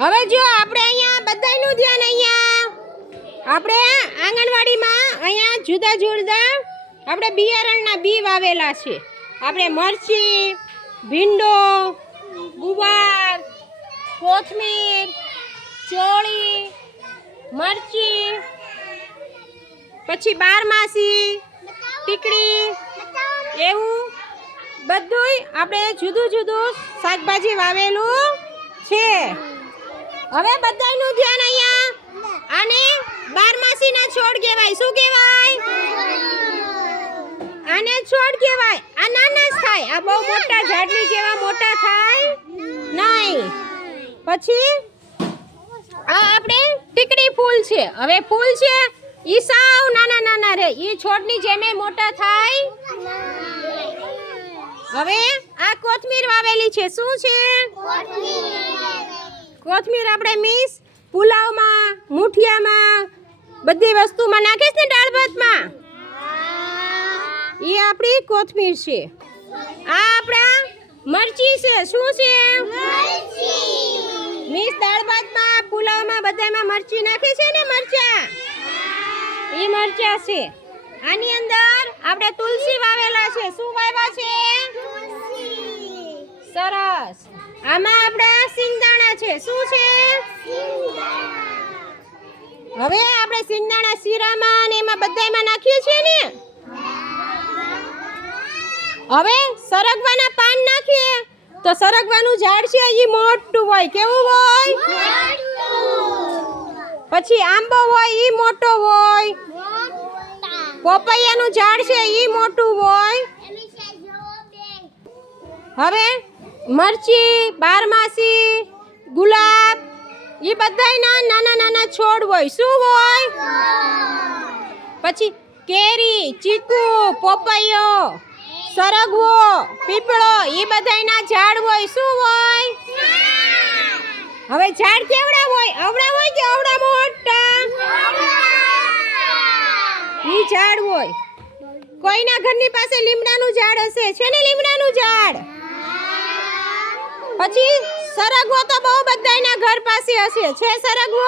હવે જો આપણે અહીંયા બધાયનું ધ્યાન અહીંયા. આપણે આંગણવાડીમાં અહીંયા જુદા જુદા આપણે બિયારણના બી વાવેલા છે. આપણે મરચી, ભીંડો, ગુવાર, કોથમીર, ચોળી, મરચી, પછી બારમાસી, ટીકડી, એવું બધુંય આપણે જુદું જુદું શાકભાજી વાવેલું છે. હવે બધાયનું ધ્યાન અહીંયા. આને બારમાસીના છોડ કહેવાય. શું કહેવાય? આને છોડ કહેવાય. આ નાના થાય. આ બહુ મોટા ઝાડની જેવા મોટા થાય નહીં. પછી આ આપણે ટીકડી ફૂલ છે. હવે ફૂલ છે. ઈ સાવ નાના નાના રહે. ઈ છોડની જેમે મોટા થાય હવે આ કોથમીર વાવેલી છે. શું છે? કોથમીર. આપણે મિસ પુલાવમાં મુઠિયામાં બધી વસ્તુમાં નાખીશ ને દાળ ભાતમાં? એ આપણી કોથમીર છે. આ આપણા મરચી છે. શું છે? મિસ દાળ ભાતમાં પુલાવમાં બધામાં મરચી નાખી છે ને મરચા? એ મરચા છે. આની અંદર આપણે તુલસી વાવેલા છે. શું વાવ્યા છે? સરસ આમાં આપણે સિંગદાણા છે. શું છે? હવે આપણે સિંગદાણા શીરામાં અને એમાં બધાયમાં નાખીએ છીએ ને? હવે સરગવાના પાન નાખીએ. તો સરગવાનું ઝાડ છે એ મોટું હોય. કેવું હોય? પછી આંબો હોય એ મોટો હોય. પોપૈયાનું ઝાડ છે એ મોટું હોય. હવે મરચી, બારમાસી, ગુલાબ એ બધાયના નાના નાના છોડ હોય. શું હોય? પછી કેરી, ચીકુ, પોપૈયો, સરગવો, પીપળો એ બધાયના ઝાડ હોય. શું હોય? હવે ઝાડ કેવડા હોય? અવડા હોય કે અવડા મોટા? એ ઝાડ હોય. કોઈના ઘરની પાસે લીમડાનું ઝાડ હશે, છે ને લીમડાનું ઝાડ પછી સરગવો તો બહુ બધાના ઘર પાસે હશે. છે સરગવો?